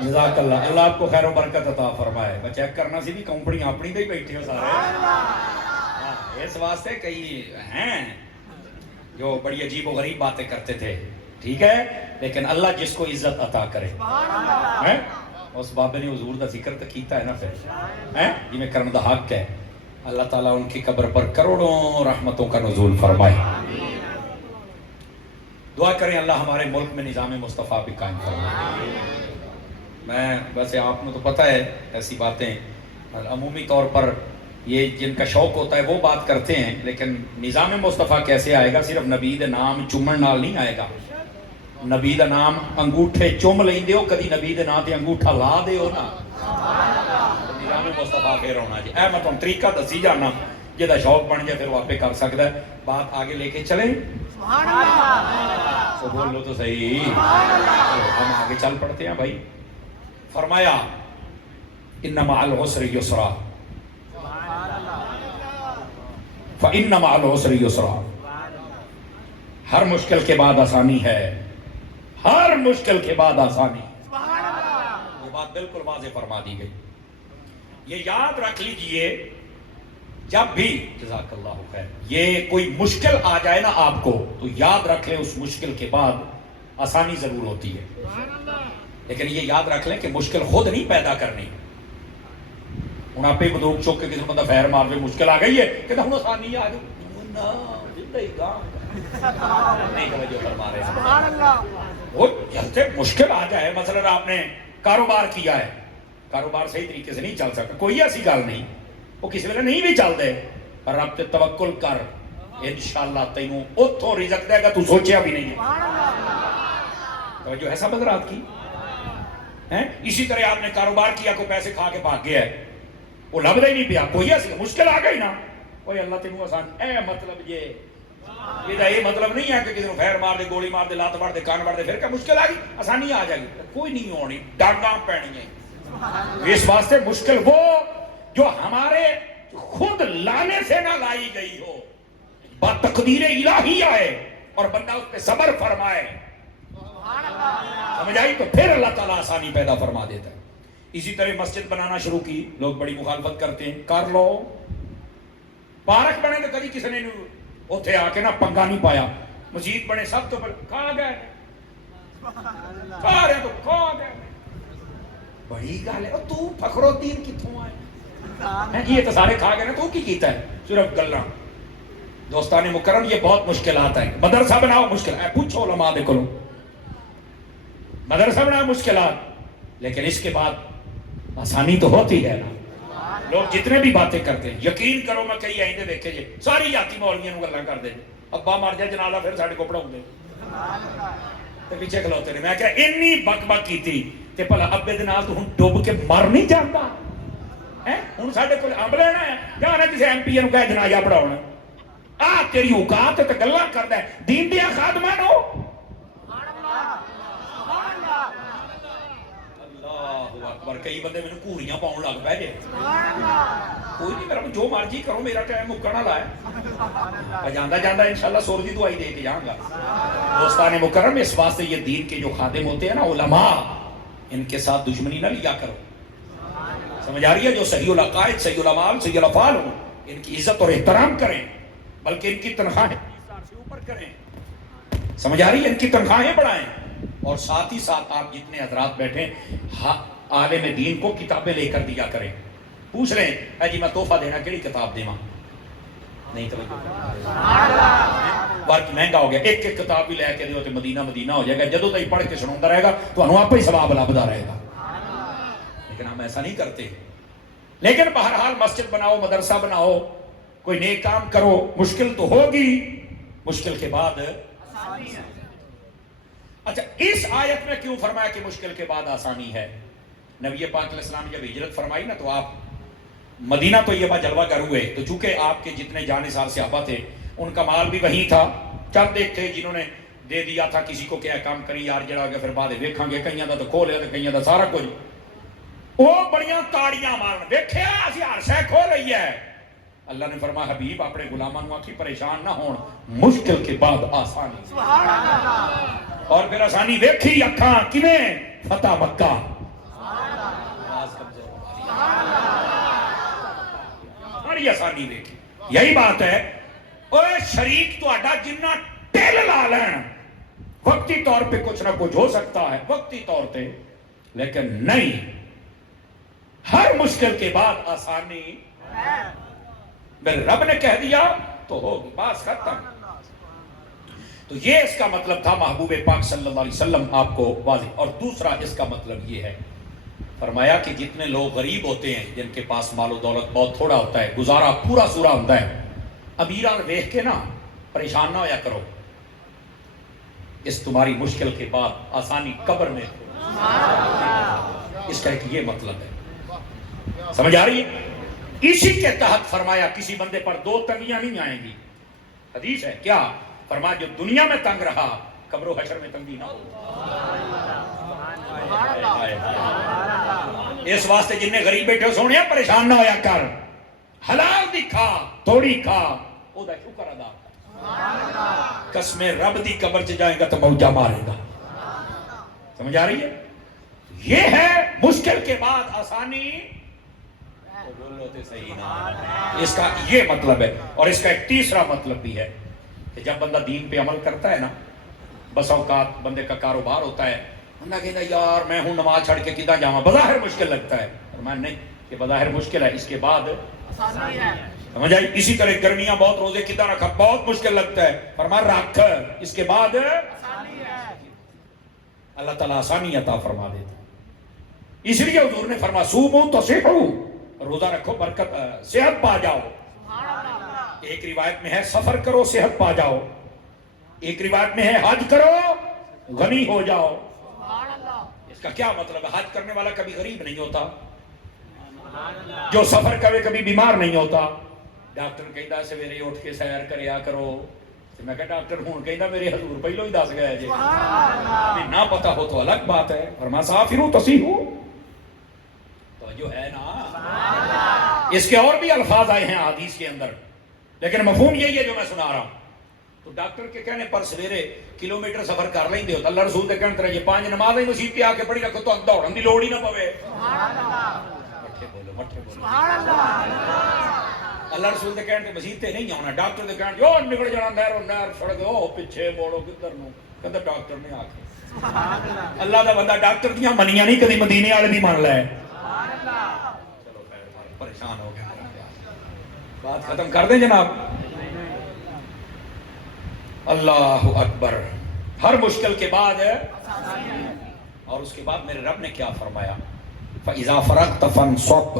جزاک اللہ، اللہ آپ کو خیر و برکت عطا فرمائے. میں چیک کرنا سی بھی کمپنی اپنی دے ہی بیٹھے ہو سارے. اس واسطے کئی ہیں جو بڑی عجیب و غریب باتیں کرتے تھے، ٹھیک ہے، لیکن اللہ جس کو عزت عطا کرے. اس بابے نے حضور دا ذکر تو کیتا ہے نا، پھر جی میں کرن دا حق ہے. اللہ تعالیٰ ان کی قبر پر کروڑوں رحمتوں کا نزول فرمائے. دعا کریں اللہ ہمارے ملک میں نظام مصطفیٰ بھی قائم فرمائے. میں ویسے آپ نے تو پتہ ہے ایسی باتیں عمومی طور پر یہ جن کا شوق ہوتا ہے وہ بات کرتے ہیں، لیکن نظام مصطفیٰ کیسے آئے گا؟ صرف نبی دے نام چومن نال نہیں آئے گا. نبی دا نام انگوٹھے چوم لیندے ہو، کدی نبی دے نام تے انگوٹھا لا دے ہو نا، نظام مصطفیٰ پھر ہونا جی. اے میں تم طریقہ دسی جانا، جہاں شوق بن جائے پھر وہ آپ پہ کر سکتا ہے. بات آگے لے کے چلیں. تو بول لو تو صحیح. ہم آگے چل پڑتے ہیں بھائی. فرمایا ان مع العسر یسرا، فإن مع العسر یسرا. ہر مشکل کے بعد آسانی ہے، ہر مشکل کے بعد آسانی. یہ بات بالکل واضح فرما دی گئی. یہ یاد رکھ لیجئے جب بھی، جزاک اللہ خیر، یہ کوئی مشکل آ جائے نا آپ کو تو یاد رکھ لیں اس مشکل کے بعد آسانی ضرور ہوتی ہے. لیکن یہ یاد رکھ لیں کہ مشکل خود نہیں پیدا کرنی. ہوں آپ ہی بندوق چوک کے کسی بندہ فیر مار دے، مشکل آ گئی ہے کہ ہوں آسانی آ گئی. نہیں توجہ فرما رہے ہیں. وہ جلتے مشکل آ جائے، مثلا آپ نے کاروبار کیا ہے، کاروبار صحیح طریقے سے نہیں چل سکتا، کوئی ایسی گل نہیں، وہ کسی ویلے نہیں بھی چل دے، پر رب تے توکل کر، انشاءاللہ تینوں اتھوں رزق دے گا تو سوچیا بھی نہیں ہے. توجہ ہے سب حضرات کی. اسی طرح آپ نے کاروبار کیا، کوئی پیسے کھا کے بھاگ گیا ہے، وہ لبدا ہی نہیں پیا، کوئی ایسی مشکل آ گئی نا، اوے اللہ تینوں آسان. اے مطلب یہ مطلب نہیں ہے کہ کسی کو خیر مار دے، گولی مار دے، لات مار دے، کان مار دے، پھر کیا مشکل آ گئی آسانی آ جائے گی. کوئی نہیں ہونی، ڈانڈاں پینی ہے. اس واسطے مشکل وہ جو ہمارے خود لانے سے نہ لائی گئی ہو، بتقدیر الہی آئے اور بندہ اس پہ صبر فرمائے، سمجھ آئی، تو پھر اللہ تعالیٰ آسانی پیدا فرما دیتا ہے. اسی طرح مسجد بنانا شروع کی، لوگ بڑی مخالفت کرتے ہیں، کر لو. پارک بنے تو کبھی کسی نے اتنے آ کے نہ پنگا نہیں پایا. مسجد بنے سب تو کھا گئے، کھا رہے تو کھا گئے. بڑی گل ہے. تو فخر الدین کتوں آئے؟ یہ تو سارے کھا گئے نا، تو کی کیتا ہے؟ صرف گلاں. دوستان مکرم، یہ بہت مشکلات ہیں. مدرسہ بناؤ مشکل ہے، پوچھو علماء دے کولوں. مدرسہ بناؤ مشکلات، لیکن اس کے بعد آسانی تو ہوتی ہے نا. لوگ جتنے بھی باتیں کرتے ہیں، یقین کرو میں کئی آئندے دیکھے جے ساری جاتی مولویاں نوں گلاں کر دے، ابا مر جائے جنازہ پھر ساڈے کو پڑھاؤں دے تے پیچھے کھلوتے نے. میں کہا انی بک بک کیتی تے بھلا ابے دے نال تو ہن ڈوب کے مر نہیں جاندا ہے. ہن ساڈے کول امب لینا ہے یا نہ کسی ایم پی نوں کہے جنازہ پڑھاؤنا. آ تیری اوقات تے گلاں کردا ہے دین دے خادماں نو. اللہ اکبر. کئی بندے میں گھوڑیاں پاؤن لگ پے جے. کوئی نہیں، میرا جو مرضی کرو، میرا ٹائم مکنا لایا. جاندہ جاندہ انشاءاللہ سور دی دعائی دے کے جاؤں گا. دوستان مکرم، اس واسطے یہ دین کے جو خادم ہوتے ہیں نا علماء، ان کے ساتھ دشمنی نہ لیا کرو. سمجھ آ رہی ہے؟ جو صحیح العقائد، صحیح العمال، صحیح الافعال ہوں، ان کی عزت اور احترام کریں، بلکہ ان کی تنخواہیں 20,000 سے اوپر کریں. سمجھ آ رہی ہے؟ ان کی تنخواہیں بڑھائیں. اور ساتھ ہی ساتھ آپ جتنے حضرات بیٹھیں عالم دین کو کتابیں لے کر دیا کریں. پوچھ رہے ہیں اے جی میں تحفہ دینا کیڑی کتاب دیواں؟ نہیں تو وقت مہنگا ہو گیا، ایک ایک کتاب بھی لے کے دیو تے مدینہ مدینہ ہو جائے گا. جدوں تک پڑھ کے سناتا رہے گا تو آپ ہی ثواب لبدا رہے گا. لیکن ہم ایسا نہیں کرتے. لیکن بہرحال مسجد بناؤ، مدرسہ بناؤ، کوئی نیک کام کرو، مشکل تو ہوگی، مشکل کے بعد آسانی ہے. اچھا، اس آیت میں کیوں فرمایا کہ مشکل کے بعد آسانی ہے؟ نبی پاک علیہ السلام نے جب ہجرت فرمائی نا تو آپ مدینہ طیبہ جلوہ گر ہوئے. تو چونکہ آپ کے جتنے جانثار صحابہ تھے ان کا مال بھی وہیں تھا. چند ایک تھے جنہوں نے دے دیا تھا کسی کو کیا کام کری یار جڑا گیا پھر بعد ویکھاں گے، کئیاں دا تو کھو لیا تے کئیاں دا سارا کچھ. وہ بڑیاں تاڑیاں مارن ویکھیا اسی ہر شے کھو رہی ہے. اللہ نے فرمایا حبیب اپنے غلاماں نوں آکھی پریشان نہ ہون، مشکل کے بعد آسانی. سبحان اللہ. اور پھر آسانی ویکھی اکھاں کیویں؟ فتح مکہ. بڑی آسانی دیکھی. یہی بات ہے اوے شریک تو اڈا جنہ ٹل لا لین وقتی طور پہ کچھ نہ کچھ ہو سکتا ہے وقتی طور پہ, لیکن نہیں, ہر مشکل کے بعد آسانی میرے رب نے کہہ دیا تو ہوگی, بات ختم. تو یہ اس کا مطلب تھا محبوب پاک صلی اللہ علیہ وسلم آپ کو واضح. اور دوسرا اس کا مطلب یہ ہے, فرمایا کہ جتنے لوگ غریب ہوتے ہیں جن کے پاس مال و دولت بہت تھوڑا ہوتا ہے, گزارا پورا سورا ہوتا ہے, امیران دیکھ کے نا پریشان نہ ہویا کرو, اس تمہاری مشکل کے بعد آسانی قبر میں اس کا ایک یہ مطلب ہے. سمجھ آ رہی ہے؟ اسی کے تحت فرمایا کسی بندے پر دو تنگیاں نہیں آئیں گی. حدیث ہے کیا فرمایا, جو دنیا میں تنگ رہا قبر و حشر میں تنگی نہ ہو. اس واسطے جن نے غریب بیٹھے سونے پریشان نہ ہویا کر, حلال دی کھا تھوڑی کھا او دا شکر ادا. قسم رب دی قبر چ جائے گا تو موجہ مارے گا. سمجھ آ رہی ہے؟ یہ ہے مشکل کے بعد آسانی. اس کا یہ مطلب ہے. اور اس کا ایک تیسرا مطلب بھی ہے کہ جب بندہ دین پہ عمل کرتا ہے نا, بس اوقات بندے کا کاروبار ہوتا ہے, بندہ کہتا ہے یار میں ہوں نماز چھڑ کے کدھر جاواں, بظاہر مشکل لگتا ہے, اور میں نہیں کہ بظاہر مشکل ہے, اس کے بعد سمجھ آئی. اسی طرح گرمیاں بہت, روزے کدھر رکھا بہت مشکل لگتا ہے, فرما رکھ, اس کے بعد اللہ تعالیٰ آسانی عطا فرما دیتا. اس لیے حضور نے فرما صوموا تصحوا, روزہ رکھو برکت صحت پا جاؤ. ایک روایت میں ہے سفر کرو صحت پا جاؤ, ایک روایت میں ہے حج کرو غنی ہو جاؤ. اس کا کیا مطلب ہے؟ حج کرنے والا کبھی غریب نہیں ہوتا, جو سفر کرے کبھی بیمار نہیں ہوتا. ڈاکٹر کہتا سویرے اٹھ کے سیر کریا کرو, میں کہا ڈاکٹر ہوں کہتا میرے حضور پہلو ہی دس گیا جی, نہ پتا ہو تو الگ بات ہے. فرما سافروا تصحوا, تو جو ہے نا اس کے اور بھی الفاظ آئے ہیں حدیث کے اندر, لیکن مفہوم یہی ہے جو میں سنا رہا ہوں. تو ڈاکٹر کے کہنے پر سویرے کلومیٹر سفر کر لیں ہوتا, اللہ رسول کے کہنے طرح یہ 5 نمازیں مسجد پہ آ کے پڑھی رکھو تو دوڑن دی لوڑ ہی نہ پوے. مٹھے بولو. اللہ رسول کے کہنے مسجد تے نہیں آنا, ڈاکٹر کے کہنے جو نکل جانا نہر سڑک او پیچھے موڑو کدھر نو, کہندا ڈاکٹر نے آکھے اللہ دا بندہ ڈاکٹر دیاں منیاں نہیں کدی مدینے والے دی مان لے. چلو پریشان ہو گیا, بات ختم کر دیں جناب. اللہ اکبر. ہر مشکل کے بعد ہے, اور اس کے بعد میرے رب نے کیا فرمایا, فَإِذَا فَرَغْتَ فَانْصَبْ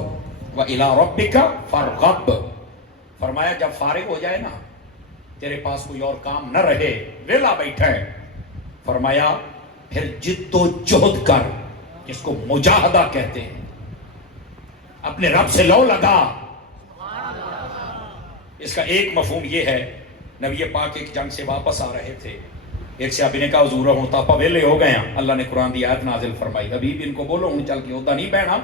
وَإِلَىٰ رَبِّكَ فَارْغَب. فرمایا جب فارغ ہو جائے نا, تیرے پاس کوئی اور کام نہ رہے, ویلا بیٹھا ہے, فرمایا پھر جد و جہد کر, جس کو مجاہدہ کہتے ہیں, اپنے رب سے لو لگا. اس کا ایک مفہوم یہ ہے, نبی پاک ایک جنگ سے واپس آ رہے تھے, ایک صحابی نے کہا حضور ہوں تاپا ویلے ہو گئے ہیں, اللہ نے قرآن دی آیت نازل فرمائی, ابھی بھی ان کو بولو ہوں چل کے ہوتا نہیں بہنا,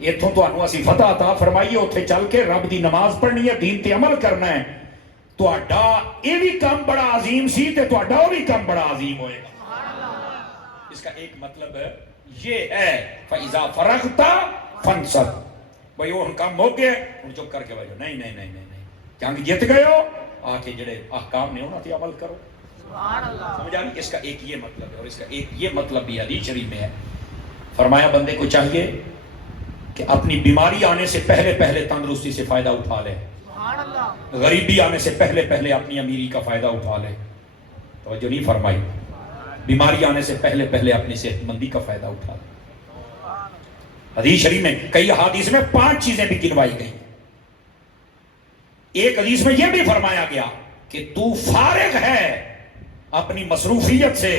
ایتھوں تو انہوں اسی فتح عطا فرمائیے, اتھے چل کے رب دی نماز پڑھنی ہے, دین تے عمل کرنا ہے. تو اڈا یہ بھی کام بڑا عظیم سی تے تو اڈا بھی کام بڑا عظیم ہوئے گا. اس کا ایک مطلب یہ ہے فَإِذَا فَرَغْتَ فَانْصَبْ, بھئی وہ کام ہو گئے ہوں چپ کر کے بھائی نہیں نہیں نہیں نہیں جنگ جیت گئے ہو, آ کے جڑے احکام نے انہوں نے عمل کرو. سمجھا نہیں؟ اس کا ایک یہ مطلب ہے, اور اس کا ایک یہ مطلب بھی حدیث شریف میں ہے. فرمایا بندے کو چاہیے کہ اپنی بیماری آنے سے پہلے پہلے تندرستی سے فائدہ اٹھا لے, غریبی آنے سے پہلے پہلے اپنی امیری کا فائدہ اٹھا لے. توجہ نہیں فرمائی, بیماری آنے سے پہلے پہلے اپنی صحت مندی کا فائدہ اٹھا لے. حدیث شریف میں کئی حدیث میں 5 چیزیں بھی گنوائی گئی. ایک حدیث میں یہ بھی فرمایا گیا کہ تو فارغ ہے, اپنی مصروفیت سے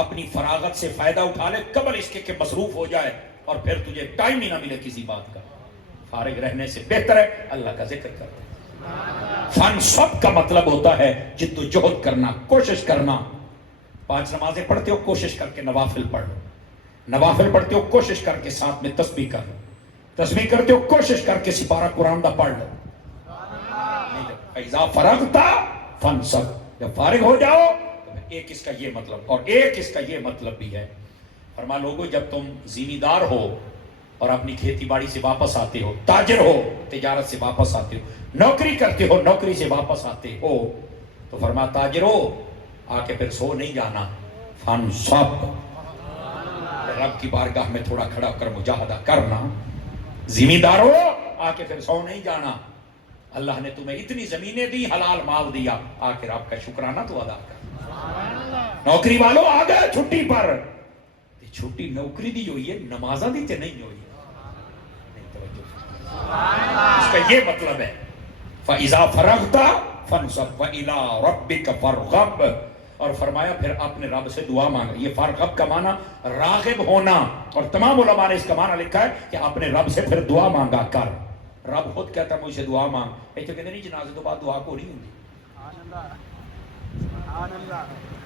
اپنی فراغت سے فائدہ اٹھا لے قبل اس کے کہ مصروف ہو جائے اور پھر تجھے ٹائم ہی نہ ملے کسی بات کا. فارغ رہنے سے بہتر ہے اللہ کا ذکر کرنا. فن سب کا مطلب ہوتا ہے جد و جہد کرنا, کوشش کرنا. 5 نمازیں پڑھتے ہو کوشش کر کے نوافل پڑھ لو, نوافل پڑھتے ہو کوشش کر کے ساتھ میں تسبیح کر لو, تسبیح کرتے ہو کوشش کر کے سپارہ قرآن دا پڑھ لو. فَإِذَا فَرَغْتَ فَانْصَبْ, جب فارغ ہو جاؤ. ایک اس کا یہ مطلب, اور ایک اس کا یہ مطلب بھی ہے, فرما لوگو جب تم ذمہ دار ہو اور اپنی کھیتی باڑی سے واپس آتے ہو، تاجر ہو تجارت سے واپس آتے ہو، نوکری کرتے ہو نوکری سے واپس آتے ہو، تو فرمایا تاجر ہو آ کے پھر سو نہیں جانا، فانصب، رب کی بارگاہ میں تھوڑا کھڑا کر مجاہدہ کرنا، زمیندار ہو آ کے پھر سو نہیں جانا، اللہ نے تمہیں اتنی زمینیں دی، حلال مال دیا، آ کے رب کا شکرانہ تو ادا کر۔ نوکری والوں آ گئے چھٹی پر، چھٹی نوکری دی ہوئی ہے، نمازاں دی تے نہیں ہوئی، نہیں توجہ، اس کا یہ مطلب ہے فَإِذَا فَرَغْتَ فَانْصَبْ وَإِلَىٰ رَبِّكَ فَارْغَب، اور فرمایا پھر اپنے رب سے دعا مانگا۔ یہ فارغب کا معنی راغب ہونا، اور تمام علماء نے اس کا معنی لکھا ہے کہ اپنے رب سے پھر دعا مانگا کر۔ رب خود کہتا ہے مجھ سے دعا مانگ، ایسے کہتے نہیں جنازے تو بعد دعا کو نہیں ہوگی۔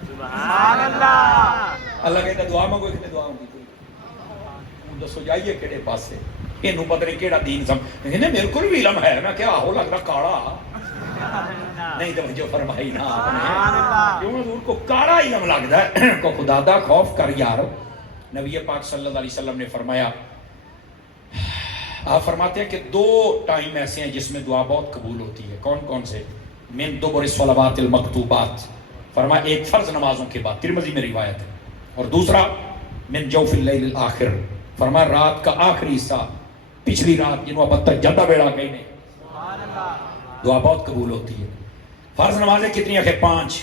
سبحان اللہ، اللہ کہتا ہے دعا مانگو، ایک دعا ہوگی کوئی دسو جائیے کیڑے پاسے، یہ پتہ نہیں کیڑا دین سمجھ، میرے کو بھی علم ہے، میں کیا ہو لگ رہا کاڑا نہیں توجہ فرمائی نا آپ نے، کیوں حضور کو کاڑا علم لگتا ہے کو خدا دا خوف کر یار۔ نبی پاک صلی اللہ علیہ وسلم نے فرمایا، آپ فرماتے ہیں کہ دو ٹائم ایسے ہیں جس میں دعا بہت قبول ہوتی ہے، کون کون سے؟ من دبر الصلوات المکتوبات، فرمایا ایک فرض نمازوں کے بعد، ترمذی میں روایت ہے، اور دوسرا من جوف اللیل الاخر، فرمایا رات کا آخری حصہ، پچھلی رات جنہوں اب تک جدہ بیڑا کہیں نہیں، دعا بہت قبول ہوتی ہے۔ فرض نمازیں کتنی ہیں؟ 5۔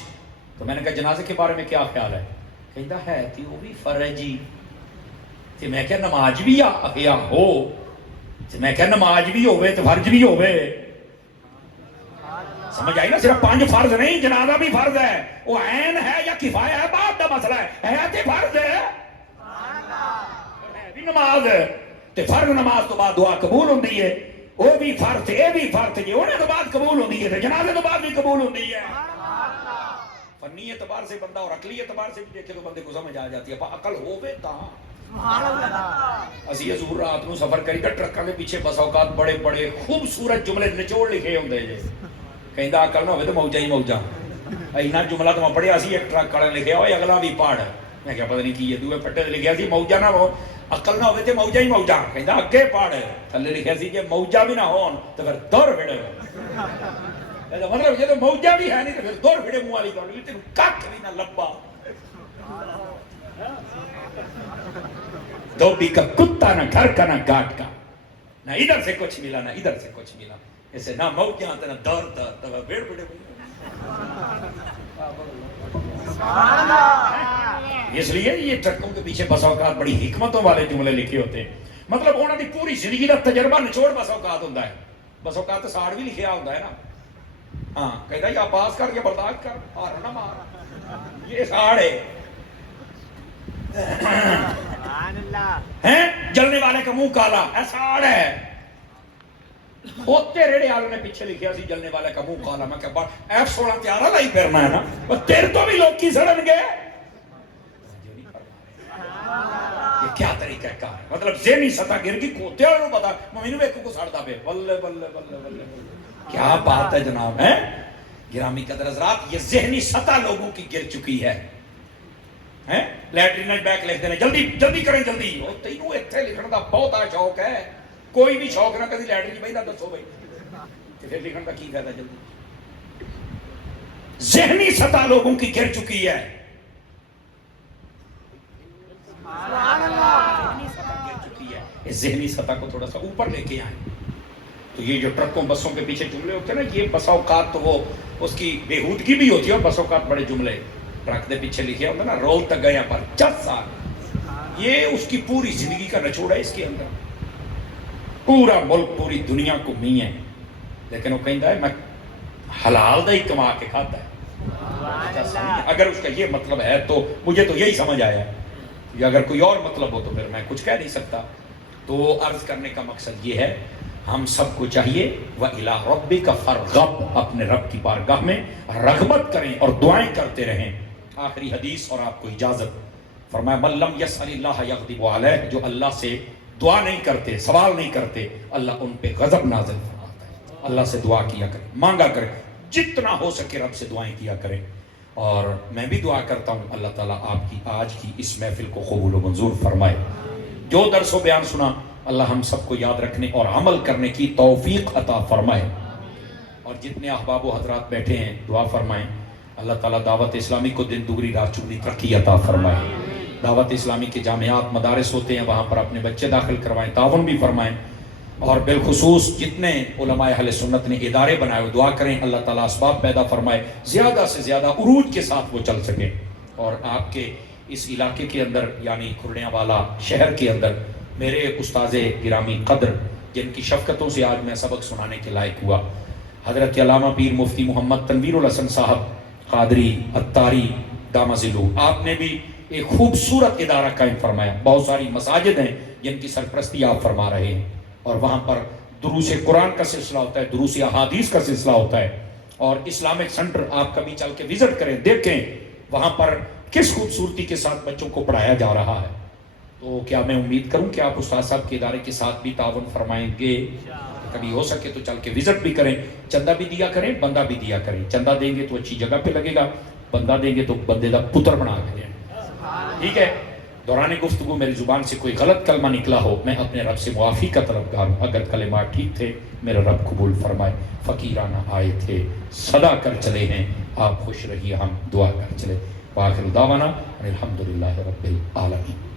تو میں نے کہا جنازے کے بارے میں کیا خیال ہے؟ کہتا ہے تھی وہ بھی فرضی، تو میں کہا نماز بھی یا ہو، تو میں کہا نماز بھی ہوئے تو فرض بھی ہوئے، سمجھ آئی نا؟ صرف 5 فرض نہیں، جنازہ بھی فرض ہے، وہ عین ہے یا کفایہ ہے بات کا مسئلہ ہے تو فرض ہے بھی نماز ہے، تو فرض نماز تو بعد دعا قبول ہوتی ہے، وہ بھی فرض ہے، یہ بھی فرض ہے، انہیں تو بعد قبول ہوتی ہے، جنازے تو بعد بھی قبول ہوتی ہے۔ فنی اعتبار سے بندہ اور عقلی اعتبار سے بھی دیکھے تو بندے کو سمجھ آ جاتی ہے، عقل ہوے تا اسی حضور رات نو سفر کری تے ٹرکاں دے پیچھے بس اوقات بڑے بڑے خوبصورت جملے نچوڑ لکھے ہوندے جے، کہندا عقل نہ ہوے تے موجاں ہی موجاں، اینا جملہ تو میں پڑھیا سی، ایک ٹرک والے لکھیا ہوئے اگلا بھی پڑھ، میں کیا پتہ نہیں کی ہے، دوے پٹے تے لکھیا سی موجاں نہ ہو، عقل نہ ہوے تے موجاں ہی موجاں، کہندا اگے پڑھ، تھلے لکھیا سی کہ موجاں بھی نہ ہون تے پھر دور پھڑے، مطلب جے تو موجاں بھی ہے نہیں تے پھر دور پھڑے منہ والی گل تینوں ککھ بھی نہ لبا، دھوبی کا کتا نہ گھر کا نہ گاٹ کا، نہ ادھر سے کچھ ملا نہ ادھر سے کچھ ملا، ایسے نہ موجاں تے نہ دور تو بھیڑ پھڑے، اس لیے یہ ٹرکوں کے پیچھے بس اوقات بڑی حکمتوں والے جملے لکھے ہوتے ہیں، مطلب انہوں نے پوری زندگی کا تجربہ نچوڑ بس اوقات ہوتا ہے، بس اوقات ساڑ بھی لکھیا ہوتا ہے نا، ہاں کہتا ہے یا پاس کر یا برداشت کر، ہار نہ مار، یہ ساڑ ہے، جلنے والے کا منہ کالا ساڑ ہے، ہوتے ریڑے والوں نے پیچھے لکھیا سی جلنے والے کا منہ کالا، میں کہا F16 تیارہ لائی پھرنا ہے نا، تیرے تو بھی لوگ کی سڑن گے، یہ کیا طریقہ کار ہے، مطلب ذہنی سطح گر کی کوتے والوں پتا مینوں ویکھو کو سڑدا پے، بلے بلے بلے بلے، کیا بات ہے جناب، ہے گرامی قدر حضرات، یہ ذہنی سطح لوگوں کی گر چکی ہے، لیٹرین بیک لکھ دینے جلدی جلدی کریں جلدی، تینوں اتنے لکھن کا بہت شوق ہے، کوئی بھی شوق نہ کدی لیٹرین بھائی نہ دسو بھائی، پھر لکھن کا کی فائدہ، جلدی ذہنی سطح لوگوں کی گر چکی ہے، اس ذہنی سطح کو تھوڑا سا اوپر لے کے آئیں، تو یہ جو ٹرکوں بسوں کے پیچھے جملے ہوتے ہیں نا، یہ بس اوقات تو وہ اس کی بےہودگی بھی ہوتی ہے، اور بس اوقات بڑے جملے ٹرک دے پیچھے لکھے ہوتا ہے نا، رول تک گیا پر 10 سال، یہ اس کی پوری زندگی کا نچوڑ ہے، اس کے اندر پورا ملک پوری دنیا کو می ہے، لیکن وہ کہتا ہے میں حلال دا ہی کما کے کھاتا ہے، اگر اس کا یہ مطلب ہے تو مجھے تو یہی سمجھ آیا ہے، یا اگر کوئی اور مطلب ہو تو پھر میں کچھ کہہ نہیں سکتا، تو عرض کرنے کا مقصد یہ ہے ہم سب کو چاہیے وَإِلَىٰ رَبِّكَ فَارْغَب، اپنے رب کی بارگاہ میں رغبت کریں اور دعائیں کرتے رہیں۔ آخری حدیث اور آپ کو اجازت، فرمایا مَن لَمْ يَسْأَلِ اللَّهَ يَغْضِبُ عَلَيْهِ، جو اللہ سے دعا نہیں کرتے، سوال نہیں کرتے، اللہ ان پہ غضب نازل فرماتا ہے۔ اللہ سے دعا کیا کریں، مانگا کریں، جتنا ہو سکے رب سے دعائیں کیا کریں، اور میں بھی دعا کرتا ہوں اللہ تعالیٰ آپ کی آج کی اس محفل کو قبول و منظور فرمائے۔ جو درس و بیان سنا اللہ ہم سب کو یاد رکھنے اور عمل کرنے کی توفیق عطا فرمائے. اور جتنے احباب و حضرات بیٹھے ہیں دعا فرمائیں اللہ تعالیٰ دعوت اسلامی کو دن دگنی رات چگنی ترقی عطا فرمائے. دعوت اسلامی کے جامعات مدارس ہوتے ہیں وہاں پر اپنے بچے داخل کروائیں, تعاون بھی فرمائیں. اور بالخصوص جتنے علماء اہل سنت نے ادارے بنائے دعا کریں اللہ تعالیٰ اسباب پیدا فرمائے, زیادہ سے زیادہ عروج کے ساتھ وہ چل سکیں. اور آپ کے اس علاقے کے اندر یعنی کھرڑیاں والا شہر کے اندر میرے استاذ گرامی قدر جن کی شفقتوں سے آج میں سبق سنانے کے لائق ہوا, حضرت علامہ پیر مفتی محمد تنویر الحسن صاحب قادری اتاری دامہ ذلو, آپ نے بھی ایک خوبصورت ادارہ قائم فرمایا. بہت ساری مساجد ہیں جن کی سرپرستی آپ فرما رہے ہیں اور وہاں پر دروس قرآن کا سلسلہ ہوتا ہے, دروس احادیث کا سلسلہ ہوتا ہے. اور اسلامک سینٹر آپ کبھی چل کے وزٹ کریں, دیکھیں وہاں پر کس خوبصورتی کے ساتھ بچوں کو پڑھایا جا رہا ہے. تو کیا میں امید کروں کہ آپ استاد صاحب کے ادارے کے ساتھ بھی تعاون فرمائیں گے؟ کبھی ہو سکے تو چل کے وزٹ بھی کریں, چندہ بھی دیا کریں, بندہ بھی دیا کریں. چندہ دیں گے تو اچھی جگہ پہ لگے گا, بندہ دیں گے تو بندے دا پتر بنا کے دیں. ٹھیک ہے, دوران گفتگو میری زبان سے کوئی غلط کلمہ نکلا ہو میں اپنے رب سے معافی کا طلبگار ہوں. اگر کلمات ٹھیک تھے میرا رب قبول فرمائے. فقیرانہ آئے تھے صدا کر چلے ہیں, آپ خوش رہیے ہم دعا کر چلے. وآخر دعوانا الحمدللہ رب العالمین.